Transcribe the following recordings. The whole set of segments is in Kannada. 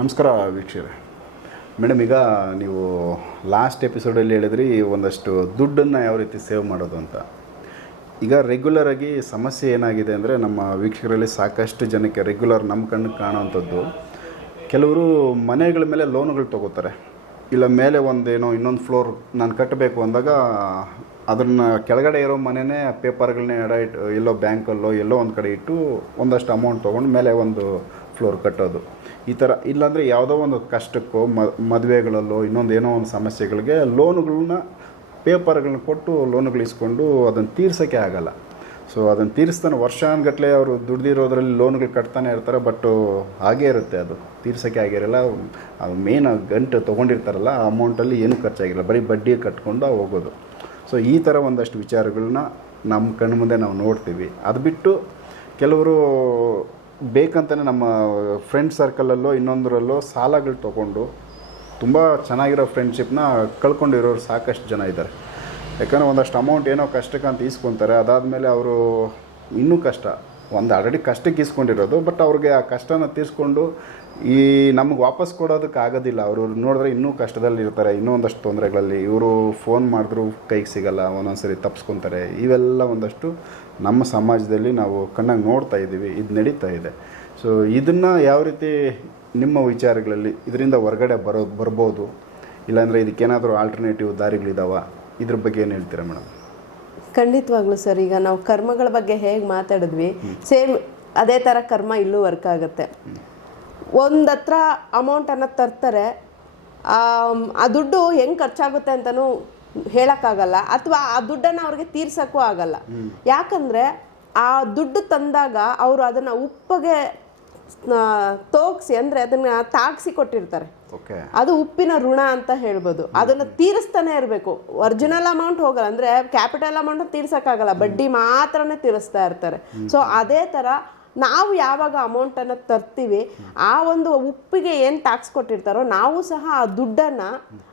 ನಮಸ್ಕಾರ ವೀಕ್ಷಕರೇ. ಮೇಡಮ್, ಈಗ ನೀವು ಲಾಸ್ಟ್ ಎಪಿಸೋಡಲ್ಲಿ ಹೇಳಿದ್ರಿ ಒಂದಷ್ಟು ದುಡ್ಡನ್ನು ಯಾವ ರೀತಿ ಸೇವ್ ಮಾಡೋದು ಅಂತ. ಈಗ ರೆಗ್ಯುಲರ್ ಆಗಿ ಸಮಸ್ಯೆ ಏನಾಗಿದೆ ಅಂದರೆ ನಮ್ಮ ವೀಕ್ಷಕರಲ್ಲಿ ಸಾಕಷ್ಟು ಜನಕ್ಕೆ ರೆಗ್ಯುಲರ್ ನಮ್ಮ ಕಣ್ಣಿಗೆ ಕಾಣೋವಂಥದ್ದು. ಕೆಲವರು ಮನೆಗಳ ಮೇಲೆ ಲೋನ್ಗಳು ತಗೋತಾರೆ. ಇಲ್ಲ ಮೇಲೆ ಒಂದೇನೋ ಇನ್ನೊಂದು ಫ್ಲೋರ್ ನಾನು ಕಟ್ಟಬೇಕು ಅಂದಾಗ ಅದನ್ನು ಕೆಳಗಡೆ ಇರೋ ಮನೆಯೇ ಪೇಪರ್ಗಳನ್ನೇ ಎಡ ಇಟ್ಟು ಎಲ್ಲೋ ಬ್ಯಾಂಕಲ್ಲೋ ಎಲ್ಲೋ ಒಂದು ಕಡೆ ಇಟ್ಟು ಒಂದಷ್ಟು ಅಮೌಂಟ್ ತೊಗೊಂಡು ಮೇಲೆ ಒಂದು ಫ್ಲೋರ್ ಕಟ್ಟೋದು. ಈ ಥರ ಇಲ್ಲಾಂದರೆ ಯಾವುದೋ ಒಂದು ಕಷ್ಟಕ್ಕೋ ಮದುವೆಗಳಲ್ಲೋ, ಇನ್ನೊಂದು ಏನೋ ಒಂದು ಸಮಸ್ಯೆಗಳಿಗೆ ಲೋನುಗಳನ್ನ ಪೇಪರ್ಗಳನ್ನ ಕೊಟ್ಟು ಲೋನುಗಳು ಇಸ್ಕೊಂಡು ಅದನ್ನು ತೀರ್ಸೋಕ್ಕೆ ಆಗಲ್ಲ. ಸೊ ಅದನ್ನು ತೀರಿಸ್ತಾನೆ ವರ್ಷಾನುಗಟ್ಟಲೆ ಅವರು ದುಡ್ದಿರೋದ್ರಲ್ಲಿ ಲೋನ್ಗಳು ಕಟ್ತಾನೆ ಇರ್ತಾರೆ ಬಟ್ ಹಾಗೇ ಇರುತ್ತೆ ಅದು. ತೀರ್ಸೋಕ್ಕೆ ಆಗಿರಲ್ಲ ಮೇನ್ ಗಂಟು ತೊಗೊಂಡಿರ್ತಾರಲ್ಲ, ಆ ಅಮೌಂಟಲ್ಲಿ ಏನೂ ಖರ್ಚಾಗಿಲ್ಲ. ಬರೀ ಬಡ್ಡಿ ಕಟ್ಕೊಂಡು ಹೋಗೋದು. ಸೊ ಈ ಥರ ಒಂದಷ್ಟು ವಿಚಾರಗಳನ್ನ ನಮ್ಮ ಕಣ್ಮುಂದೆ ನಾವು ನೋಡ್ತೀವಿ. ಅದು ಬಿಟ್ಟು ಕೆಲವರು ಬೇಕಂತಲೇ ನಮ್ಮ ಫ್ರೆಂಡ್ ಸರ್ಕಲಲ್ಲೋ ಇನ್ನೊಂದರಲ್ಲೋ ಸಾಲಗಳು ತೊಗೊಂಡು ತುಂಬ ಚೆನ್ನಾಗಿರೋ ಫ್ರೆಂಡ್ಶಿಪ್ನ ಕಳ್ಕೊಂಡಿರೋರು ಸಾಕಷ್ಟು ಜನ ಇದ್ದಾರೆ. ಯಾಕಂದರೆ ಒಂದಷ್ಟು ಅಮೌಂಟ್ ಏನೋ ಕಷ್ಟಕ್ಕೆ ಅಂತ ಈಸ್ಕೊತಾರೆ, ಅದಾದಮೇಲೆ ಅವರು ಇನ್ನೂ ಕಷ್ಟ. ಒಂದು ಆಲ್ರೆಡಿ ಕಷ್ಟಕ್ಕೆ ಇಸ್ಕೊಂಡಿರೋದು ಬಟ್ ಅವ್ರಿಗೆ ಆ ಕಷ್ಟನ ತೀರಿಸ್ಕೊಂಡು ಈ ನಮಗೆ ವಾಪಸ್ ಕೊಡೋದಕ್ಕೆ ಆಗೋದಿಲ್ಲ. ಅವರು ನೋಡಿದ್ರೆ ಇನ್ನೂ ಕಷ್ಟದಲ್ಲಿ ಇರ್ತಾರೆ ಇನ್ನೂ ಒಂದಷ್ಟು ತೊಂದರೆಗಳಲ್ಲಿ. ಇವರು ಫೋನ್ ಮಾಡಿದ್ರು ಕೈಗೆ ಸಿಗಲ್ಲ, ಒಂದೊಂದ್ಸರಿ ತಪ್ಸ್ಕೊತಾರೆ. ಇವೆಲ್ಲ ಒಂದಷ್ಟು ನಮ್ಮ ಸಮಾಜದಲ್ಲಿ ನಾವು ಕಣ್ಣಾಗಿ ನೋಡ್ತಾ ಇದ್ದೀವಿ ಇದು ನಡೀತಾ ಇದೆ. ಸೊ ಇದನ್ನು ಯಾವ ರೀತಿ ನಿಮ್ಮ ವಿಚಾರಗಳಲ್ಲಿ ಇದರಿಂದ ಹೊರಗಡೆ ಬರೋ, ಬರ್ಬೋದು? ಇಲ್ಲಾಂದರೆ ಇದಕ್ಕೇನಾದರೂ ಆಲ್ಟರ್ನೇಟಿವ್ ದಾರಿಗಳಿದಾವ? ಇದ್ರ ಬಗ್ಗೆ ಏನು ಹೇಳ್ತೀರಾ ಮೇಡಮ್ ಖಂಡಿತವಾಗ್ಲೂ ಸರ್, ಈಗ ನಾವು ಕರ್ಮಗಳ ಬಗ್ಗೆ ಹೇಗೆ ಮಾತಾಡಿದ್ವಿ, ಸೇಮ್ ಅದೇ ಥರ ಕರ್ಮ ಇಲ್ಲೂ ವರ್ಕ್ ಆಗುತ್ತೆ. ಒಂದು ಹತ್ರ ಅಮೌಂಟನ್ನು ತರ್ತಾರೆ ಆ ದುಡ್ಡು ಹೆಂಗೆ ಖರ್ಚಾಗುತ್ತೆ ಅಂತಲೂ ಹೇಳೋಕ್ಕಾಗಲ್ಲ, ಅಥವಾ ಆ ದುಡ್ಡನ್ನು ಅವ್ರಿಗೆ ತೀರ್ಸೋಕ್ಕೂ ಆಗಲ್ಲ. ಯಾಕಂದರೆ ಆ ದುಡ್ಡು ತಂದಾಗ ಅವರು ಅದನ್ನು ಉಪ್ಪಗೆ ತೋಗ್ಸಿ, ಅಂದರೆ ಅದನ್ನು ತಾಗಿಸಿ ಕೊಟ್ಟಿರ್ತಾರೆ. ಅದು ಉಪ್ಪಿನ ಋಣ ಅಂತ ಹೇಳ್ಬೋದು. ಅದನ್ನ ತೀರಿಸ್ತಾನೆ ಇರಬೇಕು. ಒರಿಜಿನಲ್ ಅಮೌಂಟ್ ಹೋಗಲ್ಲ. ಅಂದ್ರೆ ಕ್ಯಾಪಿಟಲ್ ಅಮೌಂಟ್ ತೀರ್ಸಕ್ಕಾಗಲ್ಲ. ಬಡ್ಡಿ ಮಾತ್ರನೇ ತೀರಿಸ್ತಾ ಇರ್ತಾರೆ. ಸೊ ಅದೇ ತರ ನಾವು ಯಾವಾಗ ಅಮೌಂಟನ್ನು ತರ್ತೀವಿ, ಆ ಒಂದು ಉಪ್ಪಿಗೆ ಏನು ಟ್ಯಾಕ್ಸ್ ಕೊಟ್ಟಿರ್ತಾರೋ, ನಾವು ಸಹ ಆ ದುಡ್ಡನ್ನು,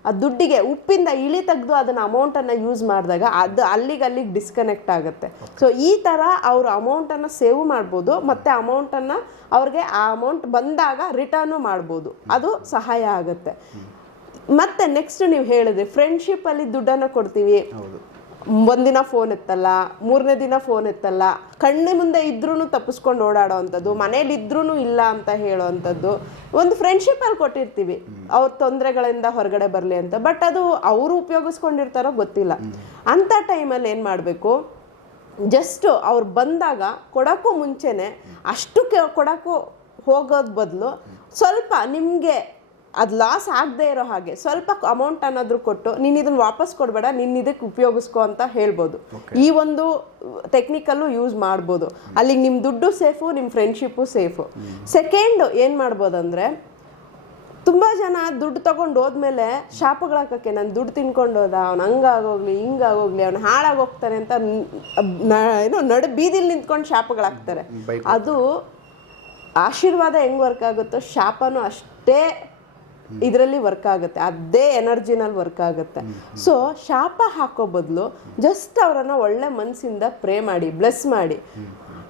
ಆ ದುಡ್ಡಿಗೆ, ಉಪ್ಪಿಂದ ಇಳಿ ತೆಗೆದು ಅದನ್ನು ಅಮೌಂಟನ್ನು ಯೂಸ್ ಮಾಡಿದಾಗ ಅದು ಅಲ್ಲಿಗೆ ಅಲ್ಲಿಗೆ ಡಿಸ್ಕನೆಕ್ಟ್ ಆಗುತ್ತೆ. ಸೊ ಈ ಥರ ಅವರು ಅಮೌಂಟನ್ನು ಸೇವ್ ಮಾಡ್ಬೋದು, ಮತ್ತು ಅಮೌಂಟನ್ನು ಅವ್ರಿಗೆ ಆ ಅಮೌಂಟ್ ಬಂದಾಗ ರಿಟರ್ನು ಮಾಡ್ಬೋದು. ಅದು ಸಹಾಯ ಆಗುತ್ತೆ. ಮತ್ತೆ ನೆಕ್ಸ್ಟ್ ನೀವು ಹೇಳಿದ್ರಿ ಫ್ರೆಂಡ್ಶಿಪ್ಪಲ್ಲಿ ದುಡ್ಡನ್ನು ಕೊಡ್ತೀವಿ. ಒಂದಿನ ಫೋನ್ ಎತ್ತಲ್ಲ, ಮೂರನೇ ದಿನ ಫೋನ್ ಎತ್ತಲ್ಲ. ಕಣ್ಣು ಮುಂದೆ ಇದ್ರೂ ತಪ್ಪಿಸ್ಕೊಂಡು ಓಡಾಡೋ ಅಂಥದ್ದು ಮನೇಲಿ ಇದ್ರೂ ಇಲ್ಲ ಅಂತ ಹೇಳೋ ಅಂಥದ್ದು ಒಂದು ಫ್ರೆಂಡ್ಶಿಪ್ಪಲ್ಲಿ ಕೊಟ್ಟಿರ್ತೀವಿ. ಅವ್ರ ತೊಂದರೆಗಳಿಂದ ಹೊರಗಡೆ ಬರಲಿ ಅಂತ. ಬಟ್ ಅದು ಅವರು ಉಪಯೋಗಿಸ್ಕೊಂಡಿರ್ತಾರೋ ಗೊತ್ತಿಲ್ಲ. ಅಂಥ ಟೈಮಲ್ಲಿ ಏನು ಮಾಡಬೇಕು? ಜಸ್ಟ್ ಅವ್ರು ಬಂದಾಗ ಕೊಡೋಕ್ಕೂ ಮುಂಚೆನೇ ಅಷ್ಟು ಕೊಡೋಕ್ಕೂ ಹೋಗೋದ್ ಬದಲು ಸ್ವಲ್ಪ ನಿಮಗೆ ಅದು ಲಾಸ್ ಆಗದೆ ಇರೋ ಹಾಗೆ ಸ್ವಲ್ಪ ಅಮೌಂಟ್ ಅನ್ನೋದ್ರು ಕೊಟ್ಟು ನೀನು ಇದನ್ನ ವಾಪಸ್ ಕೊಡಬೇಡ ನಿನ್ನ ಇದಕ್ಕೆ ಉಪಯೋಗಿಸ್ಕೊ ಅಂತ ಹೇಳ್ಬೋದು. ಈ ಒಂದು ಟೆಕ್ನಿಕಲ್ಲು ಯೂಸ್ ಮಾಡ್ಬೋದು. ಅಲ್ಲಿಗೆ ನಿಮ್ಮ ದುಡ್ಡು ಸೇಫು ನಿಮ್ಮ ಫ್ರೆಂಡ್ಶಿಪ್ಪು ಸೇಫು. ಸೆಕೆಂಡ್ ಏನು ಮಾಡ್ಬೋದಂದ್ರೆ ತುಂಬ ಜನ ದುಡ್ಡು ತಗೊಂಡು ಹೋದ್ಮೇಲೆ ಶಾಪಗಳು ಹಾಕಕ್ಕೆ ನಾನು ದುಡ್ಡು ತಿನ್ಕೊಂಡು ಹೋದ ಅವ್ನು ಹಂಗಾಗೋಗ್ಲಿ ಹಿಂಗಾಗೋಗ್ಲಿ ಅವ್ನು ಹಾಳಾಗೋಗ್ತಾನೆ ಅಂತ ಏನು ನಡು ಬೀದಿಲಿ ನಿಂತ್ಕೊಂಡು ಶಾಪಗಳಾಗ್ತಾರೆ ಅದು ಆಶೀರ್ವಾದ ಹೆಂಗ್ ವರ್ಕ್ ಆಗುತ್ತೋ ಶಾಪನೂ ಅಷ್ಟೇ ಇದರಲ್ಲಿ ವರ್ಕ್ ಆಗುತ್ತೆ. ಅದೇ ಎನರ್ಜಿನಲ್ಲಿ ವರ್ಕ್ ಆಗುತ್ತೆ. ಸೊ ಶಾಪ ಹಾಕೋ ಬದಲು ಜಸ್ಟ್ ಅವರನ್ನ ಒಳ್ಳೆ ಮನಸ್ಸಿಂದ ಪ್ರೇ ಮಾಡಿ ಬ್ಲೆಸ್ ಮಾಡಿ.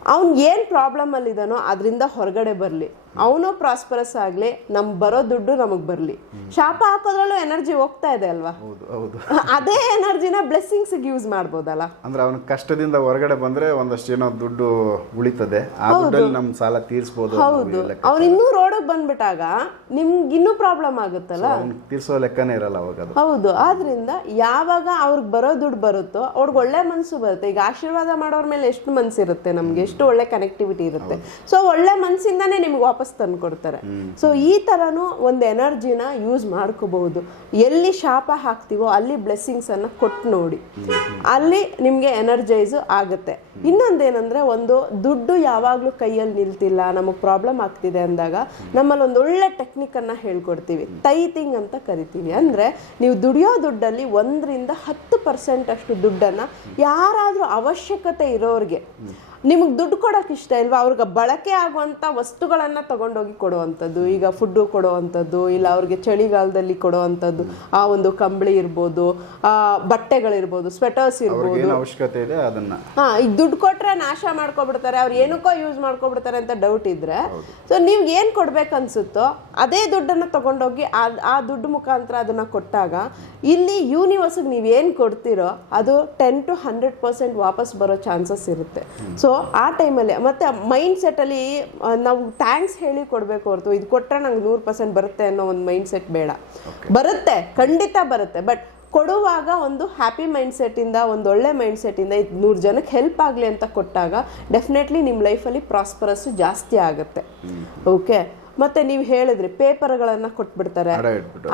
ಅವ್ನು ಏನು ಪ್ರಾಬ್ಲಮಲ್ಲಿದ್ದಾನೋ ಅದರಿಂದ ಹೊರಗಡೆ ಬರಲಿ. ಅವನು ಪ್ರಾಸ್ಪರಸ್ ಆಗ್ಲಿ ನಮ್ ಬರೋ ದುಡ್ಡು ನಮಗೆ ಬರಲಿ. ಶಾಪ ಹಾಕೋದ್ರಲ್ಲೂ ಎನರ್ಜಿ ಹೋಗ್ತಾ ಇದೆ ಅಲ್ವಾ? ಹೌದು ಹೌದು. ಅದೇ ಎನರ್ಜಿನ ಬ್ಲೆಸ್ಸಿಂಗ್ಸ್ ಯೂಸ್ ಮಾಡ್ಬೋದಲ್ಲ? ಅಂದ್ರೆ ಅವನ ಕಷ್ಟದಿಂದ ಹೊರಗಡೆ ಬಂದ್ರೆ ಒಂದಷ್ಟು ಏನೋ ದುಡ್ಡು ಉಳಿತದೆ. ನಮ್ಮ ಸಾಲ ತೀರಿಸಬಹುದು ಹೌದು. ಅವ್ನು ಇನ್ನೂ ರೋಡಿಗೆ ಬಂದ್ಬಿಟ್ಟಾಗ ನಿಮ್ಗೆ ಇನ್ನೂ ಪ್ರಾಬ್ಲಮ್ ಆಗುತ್ತಲ್ಲ? ತೀರ್ಸೋ ಲೆಕ್ಕನೇ ಇರಲ್ಲ ಅವಾಗ ಹೌದು. ಆದ್ರಿಂದ ಯಾವಾಗ ಅವ್ರಿಗೆ ಬರೋ ದುಡ್ಡು ಬರುತ್ತೋ ಅವ್ರಿಗೆ ಒಳ್ಳೆ ಮನಸ್ಸು ಬರುತ್ತೆ. ಈಗ ಆಶೀರ್ವಾದ ಮಾಡೋರ್ ಮೇಲೆ ಎಷ್ಟು ಮನ್ಸಿರುತ್ತೆ ನಮ್ಗೆ? ಎಷ್ಟು ಒಳ್ಳೆ ಕನೆಕ್ಟಿವಿಟಿ ಇರುತ್ತೆ? ಸೊ ಒಳ್ಳೆ ಮನ್ಸಿಂದಾನೇ ನಿಮ್ಗೆ ವಾಪಸ್ ತಂದು ಕೊಡ್ತಾರೆ ಸೊ ಈ ತರನು ಒಂದು ಎನರ್ಜಿನ ಯೂಸ್ ಮಾಡ್ಕೋಬಹುದು. ಎಲ್ಲಿ ಶಾಪ ಹಾಕ್ತೀವೋ ಅಲ್ಲಿ ಬ್ಲೆಸ್ಸಿಂಗ್ಸ್ ಅನ್ನ ಕೊಟ್ಟು ನೋಡಿ. ಅಲ್ಲಿ ನಿಮ್ಗೆ ಎನರ್ಜೈಸ್ ಆಗುತ್ತೆ. ಇನ್ನೊಂದೇನಂದ್ರೆ ಒಂದು ದುಡ್ಡು ಯಾವಾಗ್ಲೂ ಕೈಯಲ್ಲಿ ನಿಲ್ತಿಲ್ಲ ನಮಗೆ ಪ್ರಾಬ್ಲಮ್ ಆಗ್ತಿದೆ ಅಂದಾಗ ನಮ್ಮಲ್ಲಿ ಒಂದು ಒಳ್ಳೆ ಟೆಕ್ನಿಕ್ ಅನ್ನ ಹೇಳ್ಕೊಡ್ತೀವಿ. ಟೈತಿಂಗ್ ಅಂತ ಕರಿತೀವಿ. ಅಂದ್ರೆ ನೀವು ದುಡಿಯೋ ದುಡ್ಡಲ್ಲಿ ಒಂದರಿಂದ ಹತ್ತು ಪರ್ಸೆಂಟ್ ಅಷ್ಟು ದುಡ್ಡನ್ನ ಯಾರಾದ್ರೂ ಅವಶ್ಯಕತೆ ಇರೋರಿಗೆ ನಿಮಗೆ ದುಡ್ಡು ಕೊಡೋಕೆ ಇಷ್ಟ ಇಲ್ವಾ? ಅವ್ರಿಗೆ ಬಳಕೆ ಆಗುವಂಥ ವಸ್ತುಗಳನ್ನು ತಗೊಂಡೋಗಿ ಕೊಡುವಂಥದ್ದು. ಈಗ ಫುಡ್ಡು ಕೊಡುವಂಥದ್ದು ಇಲ್ಲ ಅವ್ರಿಗೆ ಚಳಿಗಾಲದಲ್ಲಿ ಕೊಡುವಂಥದ್ದು. ಆ ಒಂದು ಕಂಬಳಿ ಇರ್ಬೋದು ಆ ಬಟ್ಟೆಗಳಿರ್ಬೋದು ಸ್ವೆಟರ್ಸ್ ಇರ್ಬೋದು. ಅವಶ್ಯಕತೆ ಇದೆ ಅದನ್ನ. ಹಾಂ ಈಗ ದುಡ್ಡು ಕೊಟ್ಟರೆ ನಾಶ ಮಾಡ್ಕೊಬಿಡ್ತಾರೆ. ಅವ್ರು ಏನಕ್ಕೋ ಯೂಸ್ ಮಾಡ್ಕೊಬಿಡ್ತಾರೆ ಅಂತ ಡೌಟ್ ಇದ್ರೆ ಸೊ ನೀವು ಏನು ಕೊಡ್ಬೇಕು ಅನ್ಸುತ್ತೋ ಅದೇ ದುಡ್ಡನ್ನು ತಗೊಂಡೋಗಿ ಆ ಆ ದುಡ್ಡು ಮುಖಾಂತರ ಅದನ್ನ ಕೊಟ್ಟಾಗ ಇಲ್ಲಿ ಯೂನಿವರ್ಸ್ಗೆ ನೀವು ಏನು ಕೊಡ್ತೀರೋ ಅದು ಟೆನ್ ಟು ಹಂಡ್ರೆಡ್ ಪರ್ಸೆಂಟ್ ವಾಪಸ್ ಬರೋ ಚಾನ್ಸಸ್ ಇರುತ್ತೆ. ಸೊ ಆ ಟೈಮಲ್ಲಿ ಮತ್ತೆ ಮೈಂಡ್ ಸೆಟ್ಟಲ್ಲಿ ನಾವು ಥ್ಯಾಂಕ್ಸ್ ಹೇಳಿ ಕೊಡಬೇಕು ಹೊರತು ಇದು ಕೊಟ್ಟರೆ ನಂಗೆ ನೂರು ಪರ್ಸೆಂಟ್ ಬರುತ್ತೆ ಅನ್ನೋ ಒಂದು ಮೈಂಡ್ ಸೆಟ್ ಬೇಡ. ಬರುತ್ತೆ ಖಂಡಿತ ಬರುತ್ತೆ ಬಟ್ ಕೊಡುವಾಗ ಒಂದು ಹ್ಯಾಪಿ ಮೈಂಡ್ ಸೆಟ್ಟಿಂದ ಒಂದು ಒಳ್ಳೆ ಮೈಂಡ್ ಸೆಟ್ಟಿಂದ ಇದು ನೂರು ಜನಕ್ಕೆ ಹೆಲ್ಪ್ ಆಗಲಿ ಅಂತ ಕೊಟ್ಟಾಗ ಡೆಫಿನೆಟ್ಲಿ ನಿಮ್ಮ ಲೈಫಲ್ಲಿ ಪ್ರಾಸ್ಪರಸ್ಸು ಜಾಸ್ತಿ ಆಗುತ್ತೆ. ಓಕೆ ಮತ್ತೆ ನೀವು ಹೇಳಿದ್ರಿ ಪೇಪರ್ಗಳನ್ನು ಕೊಟ್ಬಿಡ್ತಾರೆ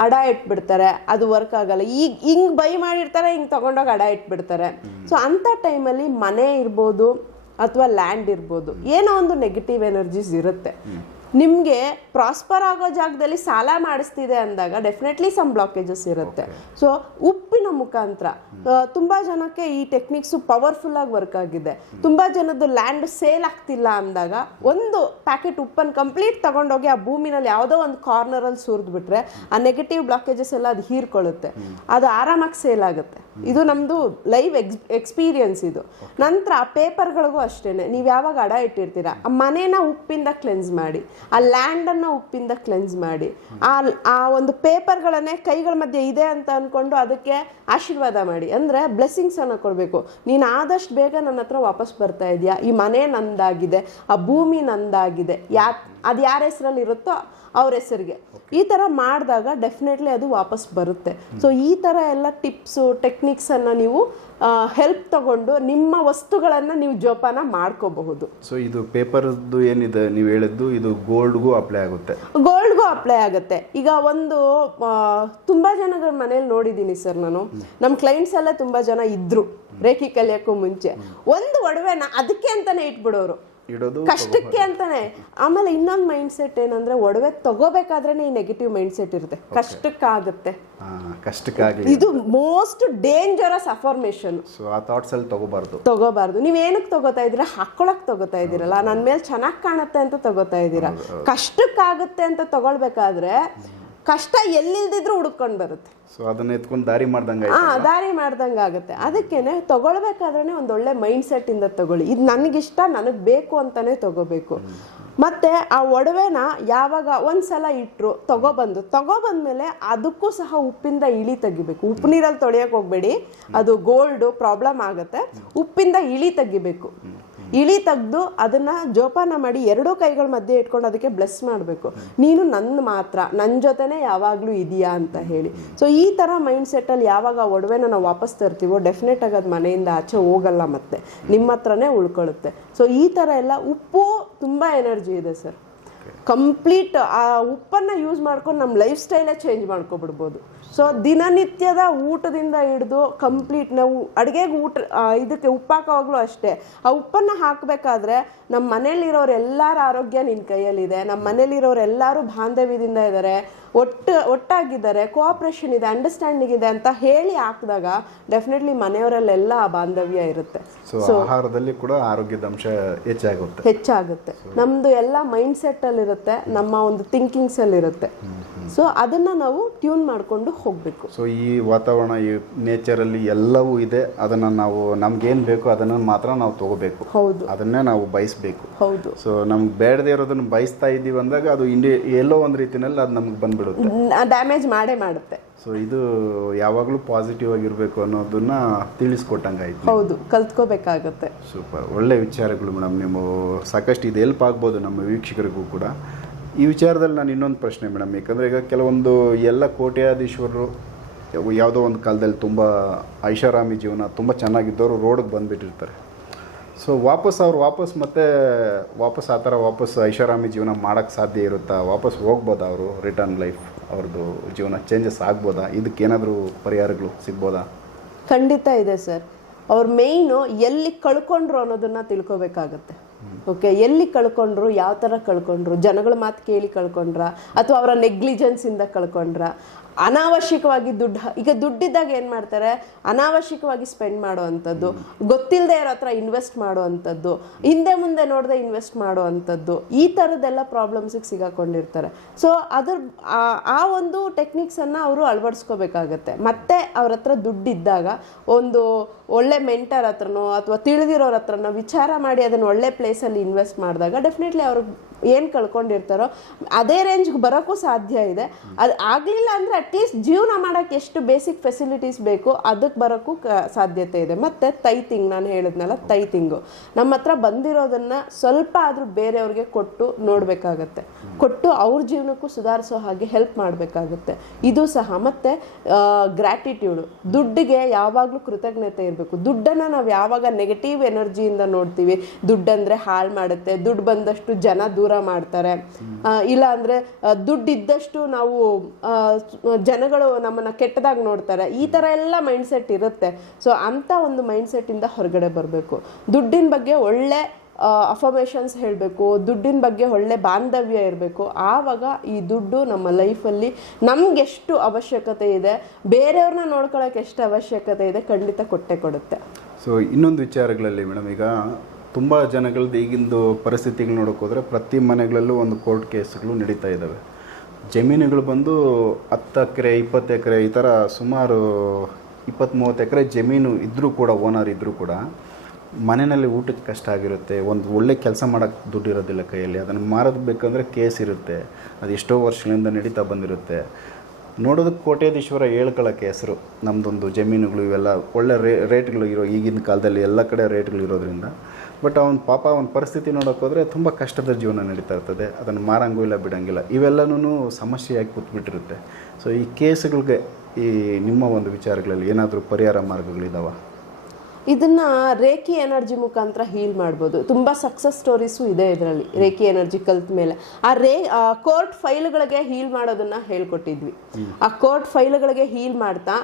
ಅಡ ಇಟ್ಬಿಡ್ತಾರೆ ಅದು ವರ್ಕ್ ಆಗಲ್ಲ. ಈಗ ಹಿಂಗ್ ಬೈ ಮಾಡಿರ್ತಾರೆ ಹಿಂಗ್ ತಗೊಂಡೋಗಿ ಅಡ ಇಟ್ಬಿಡ್ತಾರೆ. ಸೊ ಅಂತ ಟೈಮಲ್ಲಿ ಮನೆ ಇರ್ಬೋದು ಅಥವಾ ಲ್ಯಾಂಡ್ ಇರ್ಬೋದು. ಏನೋ ಒಂದು ನೆಗೆಟಿವ್ ಎನರ್ಜೀಸ್ ಇರುತ್ತೆ. ನಿಮಗೆ ಪ್ರಾಸ್ಪರ್ ಆಗೋ ಜಾಗದಲ್ಲಿ ಸಾಲ ಮಾಡಿಸ್ತಿದೆ ಅಂದಾಗ ಡೆಫಿನೆಟ್ಲಿ ಸಮ್ ಬ್ಲಾಕೇಜಸ್ ಇರುತ್ತೆ. ಸೊ ಉಪ್ಪಿನ ಮುಖಾಂತರ ತುಂಬ ಜನಕ್ಕೆ ಈ ಟೆಕ್ನಿಕ್ಸು ಪವರ್ಫುಲ್ ಆಗಿ ವರ್ಕ್ ಆಗಿದೆ. ತುಂಬಾ ಜನದ್ದು ಲ್ಯಾಂಡ್ ಸೇಲ್ ಆಗ್ತಿಲ್ಲ ಅಂದಾಗ ಒಂದು ಪ್ಯಾಕೆಟ್ ಉಪ್ಪನ್ನು ಕಂಪ್ಲೀಟ್ ತಗೊಂಡೋಗಿ ಆ ಭೂಮಿನಲ್ಲಿ ಯಾವುದೋ ಒಂದು ಕಾರ್ನರಲ್ಲಿ ಸುರಿದು ಬಿಟ್ರೆ ಆ ನೆಗೆಟಿವ್ ಬ್ಲಾಕೇಜಸ್ ಎಲ್ಲ ಅದು ಹೀರ್ಕೊಳ್ಳುತ್ತೆ. ಅದು ಆರಾಮಾಗಿ ಸೇಲ್ ಆಗುತ್ತೆ. ಇದು ನಮ್ಮದು ಲೈವ್ ಎಕ್ಸ್ ಎಕ್ಸ್ಪೀರಿಯನ್ಸ್ ಇದು. ನಂತರ ಪೇಪರ್ಗಳಿಗೂ ಅಷ್ಟೇನೆ. ನೀವು ಯಾವಾಗ ಅಡ ಇಟ್ಟಿರ್ತೀರಾ? ಆ ಮನೇನ ಉಪ್ಪಿಂದ ಕ್ಲೆನ್ಸ್ ಮಾಡಿ. ಆ ಲ್ಯಾಂಡನ್ನು ಉಪ್ಪಿಂದ ಕ್ಲೆನ್ಸ್ ಮಾಡಿ. ಆ ಆ ಒಂದು ಪೇಪರ್ಗಳನ್ನೇ ಕೈಗಳ ಮಧ್ಯೆ ಇದೆ ಅಂತ ಅಂದ್ಕೊಂಡು ಅದಕ್ಕೆ ಆಶೀರ್ವಾದ ಮಾಡಿ. ಅಂದರೆ ಬ್ಲೆಸ್ಸಿಂಗ್ಸನ್ನು ಕೊಡಬೇಕು. ನೀನು ಆದಷ್ಟು ಬೇಗ ನನ್ನ ಹತ್ರ ವಾಪಸ್ ಬರ್ತಾ ಇದೆಯಾ? ಈ ಮನೆ ನಂದಾಗಿದೆ, ಆ ಭೂಮಿ ನಂದಾಗಿದೆ. ಯಾ, ಅದು ಯಾರ ಹೆಸರಲ್ಲಿ ಇರುತ್ತೋ ಅವ್ರ ಹೆಸರಿಗೆ. ಈ ಥರ ಮಾಡಿದಾಗ ಡೆಫಿನೆಟ್ಲಿ ಅದು ವಾಪಸ್ ಬರುತ್ತೆ. ಸೊ ಈ ಥರ ಎಲ್ಲ ಟಿಪ್ಸು ಟೆಕ್ನಿಕ್ಸನ್ನು ನೀವು ಹೆಲ್ಪ್ ತಗೊಂಡು ನಿಮ್ಮ ವಸ್ತುಗಳನ್ನು ನೀವು ಜೋಪಾನ ಮಾಡ್ಕೋಬಹುದು. ಸೊ ಇದು ಪೇಪರ್ದು ಏನಿದೆ ನೀವು ಹೇಳಿದ್ದು ಇದು ಗೋಲ್ಡ್ಗೂ ಅಪ್ಲೈ ಆಗುತ್ತೆ. ಗೋಲ್ಡ್ಗೂ ಅಪ್ಲೈ ಆಗುತ್ತೆ. ಈಗ ಒಂದು ತುಂಬ ಜನಗಳ ಮನೇಲಿ ನೋಡಿದ್ದೀನಿ ಸರ್ ನಾನು. ನಮ್ಮ ಕ್ಲೈಂಟ್ಸ್ ಎಲ್ಲ ತುಂಬಾ ಜನ ಇದ್ರು. ರೇಖಿ ಕಲಿಯೋಕ್ಕೂ ಮುಂಚೆ. ಒಂದು ಒಡವೆನ ಅದಕ್ಕೆ ಅಂತಾನೆ ಇಟ್ಬಿಡೋರು. ಕಷ್ಟಕ್ಕೆ ಅಂತಾನೆ. ಆಮೇಲೆ ಇನ್ನೊಂದು ಮೈಂಡ್ ಸೆಟ್ ಏನಂದ್ರೆ ಒಡವೆ ತಗೋಬೇಕಾದ್ರೆ ಈ ನೆಗೆಟಿವ್ ಮೈಂಡ್ ಸೆಟ್ ಇರುತ್ತೆ ಕಷ್ಟಕ್ಕಾಗುತ್ತೆ. ಕಷ್ಟಕ್ಕಾಗಿ ಇದು ಮೋಸ್ಟ್ ಡೇಂಜರಸ್ ಅಫಾರ್ಮೇಶನ್ ಸೊ ಆ ಥಾಟ್ಸ್ ಅಲ್ಲಿ ತಗೋಬಾರ್ದು. ತಗೋಬಾರ್ದು. ನೀವ್ ಏನಕ್ಕೆ ತಗೋತಾ ಇದ್ದೀರಾ? ಹಾಕೊಳಕ್ ತಗೋತಾ ಇದ್ದೀರಲ್ಲ. ನನ್ನ ಮೇಲೆ ಚೆನ್ನಾಗಿ ಕಾಣುತ್ತೆ ಅಂತ ತಗೋತಾ ಇದ್ದೀರಾ? ಕಷ್ಟಕ್ಕಾಗುತ್ತೆ ಅಂತ ತಗೊಳ್ಬೇಕಾದ್ರೆ ಕಷ್ಟ ಎಲ್ಲಿಲ್ದಿದ್ರು ಹುಡ್ಕೊಂಡು ಬರುತ್ತೆ. ಸೊ ಅದನ್ನ ಎತ್ಕೊಂಡು ದಾರಿ ಮಾಡ್ದಂಗೆ ಆ ದಾರಿ ಮಾಡ್ದಂಗೆ ಆಗುತ್ತೆ ಅದಕ್ಕೇನೆ ತಗೊಳ್ಬೇಕಾದ್ರೆ ಒಂದು ಒಳ್ಳೆ ಮೈಂಡ್ ಸೆಟ್ ಇಂದ ತಗೊಳ್ಳಿ. ಇದು ನನಗಿಷ್ಟ ನನಗೆ ಬೇಕು ಅಂತಾನೆ ತಗೋಬೇಕು. ಮತ್ತೆ ಆ ಒಡವೆನ ಯಾವಾಗ ಒಂದ್ಸಲ ಇಟ್ರು ತಗೊಬಂದು ತಗೊಬಂದ್ಮೇಲೆ ಅದಕ್ಕೂ ಸಹ ಉಪ್ಪಿಂದ ಇಳಿ ತೆಗಿಬೇಕು. ಉಪ್ಪು ನೀರಲ್ಲಿ ತೊಳೆಯೋಕೆ ಹೋಗ್ಬೇಡಿ. ಅದು ಗೋಲ್ಡು ಪ್ರಾಬ್ಲಮ್ ಆಗುತ್ತೆ. ಉಪ್ಪಿಂದ ಇಳಿ ತೆಗಿಬೇಕು. ಇಳಿ ತೆಗೆದು ಅದನ್ನ ಜೋಪಾನ ಮಾಡಿ ಎರಡೂ ಕೈಗಳ ಮಧ್ಯೆ ಇಟ್ಕೊಂಡು ಅದಕ್ಕೆ ಬ್ಲೆಸ್ ಮಾಡಬೇಕು. ನೀನು ನನ್ನ ಮಾತ್ರ ನನ್ನ ಜೊತೆನೆ ಯಾವಾಗಲೂ ಇದೆಯಾ ಅಂತ ಹೇಳಿ. ಸೊ ಈ ಥರ ಮೈಂಡ್ ಸೆಟ್ಟಲ್ಲಿ ಯಾವಾಗ ಒಡವೆನ ನಾವು ವಾಪಸ್ ತರ್ತೀವೋ ಡೆಫಿನೆಟ್ ಆಗಿ ಅದು ಮನೆಯಿಂದ ಆಚೆ ಹೋಗಲ್ಲ ಮತ್ತೆ. ನಿಮ್ಮ ಹತ್ರನೇ ಉಳ್ಕೊಳ್ಳುತ್ತೆ ಸೊ ಈ ಥರ ಎಲ್ಲ ಉಪ್ಪು ತುಂಬ ಎನರ್ಜಿ ಇದೆ ಸರ್ ಕಂಪ್ಲೀಟ್ ಆ ಉಪ್ಪನ್ನು ಯೂಸ್ ಮಾಡ್ಕೊಂಡು ನಮ್ಮ ಲೈಫ್ ಸ್ಟೈಲೇ ಚೇಂಜ್ ಮಾಡ್ಕೊಬಿಡ್ಬೋದು. ಸೊ ದಿನನಿತ್ಯದ ಊಟದಿಂದ ಹಿಡಿದು ಕಂಪ್ಲೀಟ್ ನಾವು ಅಡುಗೆಗೆ ಊಟ ಇದಕ್ಕೆ ಉಪ್ಪು ಹಾಕೋವಾಗಲೂ ಅಷ್ಟೇ. ಆ ಉಪ್ಪನ್ನು ಹಾಕಬೇಕಾದ್ರೆ ನಮ್ಮ ಮನೇಲಿರೋರು ಎಲ್ಲರ ಆರೋಗ್ಯ ನಿನ್ನ ಕೈಯಲ್ಲಿದೆ. ನಮ್ಮ ಮನೇಲಿರೋರೆಲ್ಲರೂ ಬಾಂಧವ್ಯದಿಂದ ಇದ್ದಾರೆ ಒಟ್ಟು ಒಟ್ಟಾಗಿದ್ದಾರೆ ಕೋಆಪ್ರೇಷನ್ ಇದೆ ಅಂಡರ್ಸ್ಟ್ಯಾಂಡಿಂಗ್ ಇದೆ ಅಂತ ಹೇಳಿ ಹಾಕಿದಾಗ ಡೆಫಿನೆಟ್ಲಿ ಮನೆಯವರಲ್ಲೆಲ್ಲ ಆ ಬಾಂಧವ್ಯ ಇರುತ್ತೆ. ಸೊ ಆಹಾರದಲ್ಲಿ ಕೂಡ ಆರೋಗ್ಯದ ಅಂಶ ಹೆಚ್ಚಾಗುತ್ತೆ. ಹೆಚ್ಚಾಗುತ್ತೆ. ನಮ್ದು ಎಲ್ಲ ಮೈಂಡ್ ಇರುತ್ತೆ ನಮ್ಮ ಒಂದು ಥಿಂಕಿಂಗ್ಸ್ ಅಲ್ಲಿ ಇರುತ್ತೆ ಸೊ ಅದನ್ನ ನಾವು ಟ್ಯೂನ್ ಮಾಡ್ಕೊಂಡು ಹೋಗ್ಬೇಕು. ಸೊ ಈ ವಾತಾವರಣ ಈ ನೇಚರಲ್ಲಿ ಎಲ್ಲವೂ ಇದೆ. ಅದನ್ನು ನಾವು ನಮ್ಗೇನು ಬೇಕೋ ಅದನ್ನು ಮಾತ್ರ ನಾವು ತಗೋಬೇಕು. ಹೌದು. ಅದನ್ನೇ ನಾವು ಬಯಸಬೇಕು. ಹೌದು. ಸೊ ನಮ್ಗೆ ಬೇಡದೇ ಇರೋದನ್ನು ಬಯಸ್ತಾ ಇದ್ದೀವಿ ಅಂದಾಗ ಅದು ಇಂಡಿ ಎಲ್ಲೋ ಒಂದು ರೀತಿಯಲ್ಲಿ ಅದು ನಮ್ಗೆ ಬಂದ್ಬಿಡುತ್ತೆ. ಡ್ಯಾಮೇಜ್ ಮಾಡೇ ಮಾಡುತ್ತೆ. ಸೊ ಇದು ಯಾವಾಗಲೂ ಪಾಸಿಟಿವ್ ಆಗಿರಬೇಕು ಅನ್ನೋದನ್ನ ತಿಳಿಸ್ಕೊಟ್ಟಂಗಾಯ್ತು ಹೌದು ಕಲ್ತ್ಕೋಬೇಕಾಗತ್ತೆ. ಸೂಪರ್ ಒಳ್ಳೆ ವಿಚಾರಗಳು ಮೇಡಮ್. ನೀವು ಸಾಕಷ್ಟು ಇದು ಹೆಲ್ಪ್ ಆಗ್ಬೋದು ನಮ್ಮ ವೀಕ್ಷಕರಿಗೂ ಕೂಡ. ಈ ವಿಚಾರದಲ್ಲಿ ನಾನು ಇನ್ನೊಂದು ಪ್ರಶ್ನೆ, ಮೇಡಮ್. ಯಾಕಂದರೆ ಈಗ ಕೆಲವೊಂದು ಎಲ್ಲ ಕೋಟ್ಯಾಧೀಶ್ವರರು, ಯಾವುದೋ ಒಂದು ಕಾಲದಲ್ಲಿ ತುಂಬ ಐಷಾರಾಮಿ ಜೀವನ ತುಂಬ ಚೆನ್ನಾಗಿದ್ದವರು ರೋಡಿಗೆ ಬಂದುಬಿಟ್ಟಿರ್ತಾರೆ. ಸೊ ವಾಪಸ್ ಅವ್ರು ವಾಪಸ್ ಮತ್ತೆ ವಾಪಸ್ ಆ ಥರ ವಾಪಸ್ ಐಷಾರಾಮಿ ಜೀವನ ಮಾಡೋಕ್ಕೆ ಸಾಧ್ಯ ಇರುತ್ತಾ? ವಾಪಸ್ ಹೋಗ್ಬೋದಾ ಅವರು ರಿಟರ್ನ್ ಲೈಫ್ ಅವ್ರದ್ದು ಜೀವನ ಚೇಂಜಸ್ ಆಗ್ಬೋದಾ? ಇದಕ್ಕೇನಾದರೂ ಪರಿಹಾರಗಳು ಸಿಗ್ಬೋದಾ? ಖಂಡಿತ ಇದೆ ಸರ್. ಅವ್ರ ಮೇಯ್ನು ಎಲ್ಲಿ ಕಳ್ಕೊಂಡ್ರು ಅನ್ನೋದನ್ನು ತಿಳ್ಕೊಬೇಕಾಗತ್ತೆ. ಓಕೆ ಎಲ್ಲಿ ಕಳ್ಕೊಂಡ್ರು ಯಾವ ಥರ ಕಳ್ಕೊಂಡ್ರು ಜನಗಳ ಮಾತು ಕೇಳಿ ಕಳ್ಕೊಂಡ್ರ ಅಥವಾ ಅವರ ನೆಗ್ಲಿಜೆನ್ಸಿಂದ ಕಳ್ಕೊಂಡ್ರ ಅನಾವಶ್ಯಕವಾಗಿ ದುಡ್ಡು ಈಗ ದುಡ್ಡಿದ್ದಾಗ ಏನು ಮಾಡ್ತಾರೆ? ಅನಾವಶ್ಯಕವಾಗಿ ಸ್ಪೆಂಡ್ ಮಾಡುವಂಥದ್ದು. ಗೊತ್ತಿಲ್ಲದೆ ಇರೋ ಹತ್ರ ಇನ್ವೆಸ್ಟ್ ಮಾಡುವಂಥದ್ದು. ಹಿಂದೆ ಮುಂದೆ ನೋಡದೆ ಇನ್ವೆಸ್ಟ್ ಮಾಡುವಂಥದ್ದು. ಈ ಥರದ್ದೆಲ್ಲ ಪ್ರಾಬ್ಲಮ್ಸಿಗೆ ಸಿಗಾಕೊಂಡಿರ್ತಾರೆ. ಸೊ ಅದ್ರ, ಆ- ಒಂದು ಟೆಕ್ನಿಕ್ಸನ್ನು ಅವರು ಅಳವಡಿಸ್ಕೋಬೇಕಾಗತ್ತೆ. ಮತ್ತೆ ಅವ್ರ ಹತ್ರ ದುಡ್ಡಿದ್ದಾಗ ಒಂದು ಒಳ್ಳೆ ಮೆಂಟರ್ ಹತ್ರನೋ ಅಥವಾ ತಿಳಿದಿರೋರ ಹತ್ರನೋ ವಿಚಾರ ಮಾಡಿ ಅದನ್ನು ಒಳ್ಳೆ ಪ್ಲೇಸಲ್ಲಿ ಇನ್ವೆಸ್ಟ್ ಮಾಡಿದಾಗ ಡೆಫಿನೆಟ್ಲಿ ಅವ್ರಿಗೆ ಏನು ಕಳ್ಕೊಂಡಿರ್ತಾರೋ ಅದೇ ರೇಂಜ್ಗೆ ಬರೋಕ್ಕೂ ಸಾಧ್ಯ ಇದೆ. ಅದು ಆಗಲಿಲ್ಲ ಅಂದರೆ ಅಟ್ಲೀಸ್ಟ್ ಜೀವನ ಮಾಡೋಕ್ಕೆ ಎಷ್ಟು ಬೇಸಿಕ್ ಫೆಸಿಲಿಟೀಸ್ ಬೇಕು ಅದಕ್ಕೆ ಬರೋಕ್ಕೂ ಸಾಧ್ಯತೆ ಇದೆ. ಮತ್ತು ತೈತಿಂಗ್ ನಾನು ಹೇಳಿದ್ನಲ್ಲ ತೈತಿಂಗು ನಮ್ಮ ಹತ್ರ ಬಂದಿರೋದನ್ನು ಸ್ವಲ್ಪ ಆದರೂ ಬೇರೆಯವ್ರಿಗೆ ಕೊಟ್ಟು ನೋಡಬೇಕಾಗತ್ತೆ. ಕೊಟ್ಟು ಅವ್ರ ಜೀವನಕ್ಕೂ ಸುಧಾರಿಸೋ ಹಾಗೆ ಹೆಲ್ಪ್ ಮಾಡಬೇಕಾಗುತ್ತೆ. ಇದು ಸಹ. ಮತ್ತು ಗ್ರ್ಯಾಟಿಟ್ಯೂಡು ದುಡ್ಡಿಗೆ ಯಾವಾಗಲೂ ಕೃತಜ್ಞತೆ ಇರಬೇಕು. ದುಡ್ಡನ್ನು ನಾವು ಯಾವಾಗ ನೆಗೆಟಿವ್ ಎನರ್ಜಿಯಿಂದ ನೋಡ್ತೀವಿ. ದುಡ್ಡಂದರೆ ಹಾಳು ಮಾಡುತ್ತೆ. ದುಡ್ಡು ಬಂದಷ್ಟು ಜನ ದೂರ ಮಾಡ್ತಾರೆ. ಆ, ಇಲ್ಲ ಅಂದ್ರೆ ದುಡ್ಡಿದ್ದಷ್ಟು ನಾವು ಜನಗಳು ನಮ್ಮನ್ನ ಕೆಟ್ಟದಾಗಿ ನೋಡ್ತಾರೆ. ಈ ತರ ಎಲ್ಲ ಮೈಂಡ್ಸೆಟ್ ಇರುತ್ತೆ. ಸೊ ಅಂತ ಒಂದು ಮೈಂಡ್ ಸೆಟ್ಟಿಂದ ಹೊರಗಡೆ ಬರಬೇಕು. ದುಡ್ಡಿನ ಬಗ್ಗೆ ಒಳ್ಳೆ ಅಫರ್ಮೇಷನ್ಸ್ ಹೇಳಬೇಕು. ದುಡ್ಡಿನ ಬಗ್ಗೆ ಒಳ್ಳೆ ಬಾಂಧವ್ಯ ಇರಬೇಕು. ಆವಾಗ ಈ ದುಡ್ಡು ನಮ್ಮ ಲೈಫಲ್ಲಿ ನಮಗೆಷ್ಟು ಅವಶ್ಯಕತೆ ಇದೆ. ಬೇರೆಯವ್ರನ್ನ ನೋಡ್ಕೊಳ್ಳೋಕೆ ಎಷ್ಟು ಅವಶ್ಯಕತೆ ಇದೆ ಖಂಡಿತ ಕೊಟ್ಟೆ ಕೊಡುತ್ತೆ. ಸೊ ಇನ್ನೊಂದು ವಿಚಾರಗಳಲ್ಲಿ ಮೇಡಮ್ ಈಗ ತುಂಬ ಜನಗಳದ್ದು ಈಗಿಂದು ಪರಿಸ್ಥಿತಿಗಳು ನೋಡೋಕ್ಕೋದ್ರೆ ಪ್ರತಿ ಮನೆಗಳಲ್ಲೂ ಒಂದು ಕೋರ್ಟ್ ಕೇಸ್ಗಳು ನಡೀತಾ ಇದ್ದಾವೆ ಜಮೀನುಗಳು ಬಂದು ಹತ್ತು ಎಕರೆ, ಇಪ್ಪತ್ತು ಎಕರೆ ಈ ಥರ ಸುಮಾರು ಇಪ್ಪತ್ತು ಮೂವತ್ತು ಎಕರೆ ಜಮೀನು ಇದ್ದರೂ ಕೂಡ, ಓನರ್ ಇದ್ದರೂ ಕೂಡ ಮನೆಯಲ್ಲಿ ಊಟಕ್ಕೆ ಕಷ್ಟ ಆಗಿರುತ್ತೆ. ಒಂದು ಒಳ್ಳೆ ಕೆಲಸ ಮಾಡೋಕ್ಕೆ ದುಡ್ಡು ಇರೋದಿಲ್ಲ ಕೈಯಲ್ಲಿ. ಅದನ್ನು ಮಾರೋದು ಬೇಕಂದರೆ ಕೇಸ್ ಇರುತ್ತೆ. ಅದು ಎಷ್ಟೋ ವರ್ಷಗಳಿಂದ ನಡೀತಾ ಬಂದಿರುತ್ತೆ. ನೋಡೋದಕ್ಕೆ ಕೋಟ್ಯಾಧೀಶ್ವರ ಹೇಳ್ಕೊಳ್ಳೋಕ್ಕೆ ಹೆಸರು. ನಮ್ಮದೊಂದು ಜಮೀನುಗಳು ಇವೆಲ್ಲ ಒಳ್ಳೆ ರೇಟ್ಗಳು ಇರೋ ಈಗಿನ ಕಾಲದಲ್ಲಿ ಎಲ್ಲ ಕಡೆ ರೇಟ್ಗಳು ಇರೋದ್ರಿಂದ. ಬಟ್ ಅವನ ಪಾಪ ಅವನ ಪರಿಸ್ಥಿತಿ ನೋಡೋಕ್ಕೋದ್ರೆ ಹೋದರೆ ತುಂಬ ಕಷ್ಟದ ಜೀವನ ನಡೀತಾ ಇರ್ತದೆ. ಅದನ್ನು ಮಾರಂಗೂ ಇಲ್ಲ ಬಿಡೋಂಗಿಲ್ಲ. ಇವೆಲ್ಲನೂ ಸಮಸ್ಯೆಯಾಗಿ ಕೂತ್ಬಿಟ್ಟಿರುತ್ತೆ. ಸೊ ಈ ಕೇಸ್ಗಳಿಗೆ ಈ ನಿಮ್ಮ ಒಂದು ವಿಚಾರಗಳಲ್ಲಿ ಏನಾದರೂ ಪರಿಹಾರ ಮಾರ್ಗಗಳಿದಾವ? ಇದನ್ನ ರೇಖಿ ಎನರ್ಜಿ ಮುಖಾಂತರ ಹೀಲ್ ಮಾಡ್ಬೋದು. ತುಂಬಾ ಸಕ್ಸಸ್ ಸ್ಟೋರೀಸು ಇದೆ ಇದರಲ್ಲಿ ರೇಖಿ ಎನರ್ಜಿ ಕಲ್ತ ಮೇಲೆ. ಆ ರೇ ಕೋರ್ಟ್ ಫೈಲ್ಗಳಿಗೆ ಹೀಲ್ ಮಾಡೋದನ್ನ ಹೇಳ್ಕೊಟ್ಟಿದ್ವಿ. ಆ ಕೋರ್ಟ್ ಫೈಲ್ಗಳಿಗೆ ಹೀಲ್ ಮಾಡ್ತಾ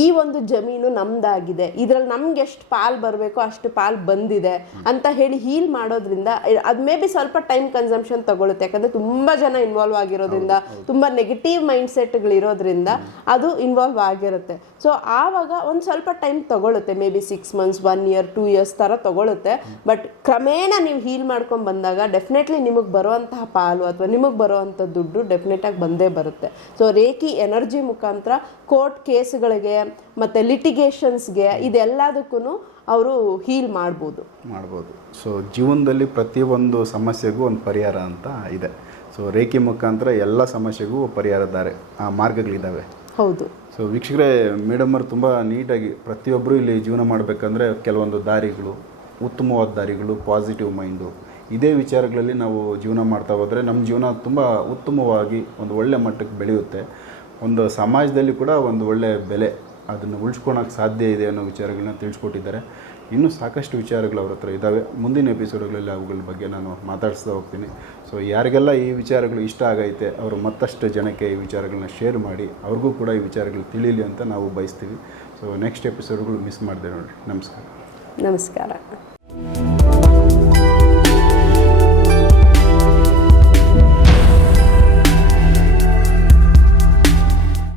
ಈ ಒಂದು ಜಮೀನು ನಮ್ದಾಗಿದೆ. ಇದ್ರಲ್ಲಿ ನಮ್ಗೆ ಎಷ್ಟು ಪಾಲ್ ಬರಬೇಕೋ ಅಷ್ಟು ಪಾಲ್ ಬಂದಿದೆ ಅಂತ ಹೇಳಿ ಹೀಲ್ ಮಾಡೋದ್ರಿಂದ ಅದು ಮೇ ಬಿ ಸ್ವಲ್ಪ ಟೈಮ್ ಕನ್ಸಂಪ್ಷನ್ ತಗೊಳುತ್ತೆ. ಯಾಕಂದ್ರೆ ತುಂಬಾ ಜನ ಇನ್ವಾಲ್ವ್ ಆಗಿರೋದ್ರಿಂದ ತುಂಬಾ ನೆಗೆಟಿವ್ ಮೈಂಡ್ ಸೆಟ್ಗಳಿರೋದ್ರಿಂದ ಅದು ಇನ್ವಾಲ್ವ್ ಆಗಿರುತ್ತೆ. ಸೊ ಆವಾಗ ಒಂದು ಸ್ವಲ್ಪ ಟೈಮ್ ತಗೊಳುತ್ತೆ. Maybe six months one year two years ಥರ ತಗೊಳುತ್ತೆ. ಬಟ್ ಕ್ರಮೇಣ ನೀವು ಹೀಲ್ ಮಾಡ್ಕೊಂಡು ಬಂದಾಗ ಡೆಫಿನೆಟ್ಲಿ ನಿಮಗೆ ಬರುವಂತಹ ಪಾಲು ಅಥವಾ ನಿಮಗೆ ಬರುವಂಥ ದುಡ್ಡು ಡೆಫಿನೆಟ್ ಆಗಿ ಬಂದೇ ಬರುತ್ತೆ. ಸೊ ರೇಖಿ ಎನರ್ಜಿ ಮುಖಾಂತರ ಕೋರ್ಟ್ ಕೇಸ್ಗಳಿಗೆ ಮತ್ತು ಲಿಟಿಗೇಷನ್ಸ್ಗೆ ಇದೆಲ್ಲದಕ್ಕೂ ಅವರು ಹೀಲ್ ಮಾಡ್ಬೋದು. ಮಾಡ್ಬೋದು. ಸೊ ಜೀವನದಲ್ಲಿ ಪ್ರತಿಯೊಂದು ಸಮಸ್ಯೆಗೂ ಒಂದು ಪರಿಹಾರ ಅಂತ ಇದೆ. ಸೊ ರೇಖೆ ಮುಖಾಂತರ ಎಲ್ಲ ಸಮಸ್ಯೆಗೂ ಪರಿಹಾರ ದಾರೆ ಆ ಮಾರ್ಗಗಳಿದ್ದಾವೆ. ಹೌದು. ಸೊ ವೀಕ್ಷಕರೇ ಮೇಡಮ್ ಅವರು ತುಂಬ ನೀಟಾಗಿ ಪ್ರತಿಯೊಬ್ಬರು ಇಲ್ಲಿ ಜೀವನ ಮಾಡಬೇಕಂದ್ರೆ ಕೆಲವೊಂದು ದಾರಿಗಳು ಉತ್ತಮವಾದ ದಾರಿಗಳು ಪಾಸಿಟಿವ್ ಮೈಂಡು ಇದೇ ವಿಚಾರಗಳಲ್ಲಿ ನಾವು ಜೀವನ ಮಾಡ್ತಾ ಹೋದರೆ ನಮ್ಮ ಜೀವನ ತುಂಬ ಉತ್ತಮವಾಗಿ ಒಂದು ಒಳ್ಳೆ ಮಟ್ಟಕ್ಕೆ ಬೆಳೆಯುತ್ತೆ. ಒಂದು ಸಮಾಜದಲ್ಲಿ ಕೂಡ ಒಂದು ಒಳ್ಳೆಯ ಬೆಲೆ ಅದನ್ನು ಉಳಿಸ್ಕೊಳಕ್ಕೆ ಸಾಧ್ಯ ಇದೆ ಅನ್ನೋ ವಿಚಾರಗಳನ್ನ ತಿಳಿಸ್ಕೊಟ್ಟಿದ್ದಾರೆ. ಇನ್ನೂ ಸಾಕಷ್ಟು ವಿಚಾರಗಳು ಅವ್ರ ಹತ್ರ ಇದ್ದಾವೆ ಮುಂದಿನ ಎಪಿಸೋಡ್ಗಳಲ್ಲಿ ಅವುಗಳ ಬಗ್ಗೆ ನಾನು ಮಾತಾಡಿಸ್ತಾ ಹೋಗ್ತೀನಿ. ಸೊ ಯಾರಿಗೆಲ್ಲ ಈ ವಿಚಾರಗಳು ಇಷ್ಟ ಆಗೈತೆ, ಅವರು ಮತ್ತಷ್ಟು ಜನಕ್ಕೆ ಈ ವಿಚಾರಗಳನ್ನ ಶೇರ್ ಮಾಡಿ, ಅವ್ರಿಗೂ ಕೂಡ ಈ ವಿಚಾರಗಳು ತಿಳಿಯಲಿ ಅಂತ ನಾವು ಬಯಸ್ತೀವಿ. ಸೊ ನೆಕ್ಸ್ಟ್ ಎಪಿಸೋಡ್ಗಳು ಮಿಸ್ ಮಾಡಿದೆ ನೋಡಿ ನಮಸ್ಕಾರ. ನಮಸ್ಕಾರ.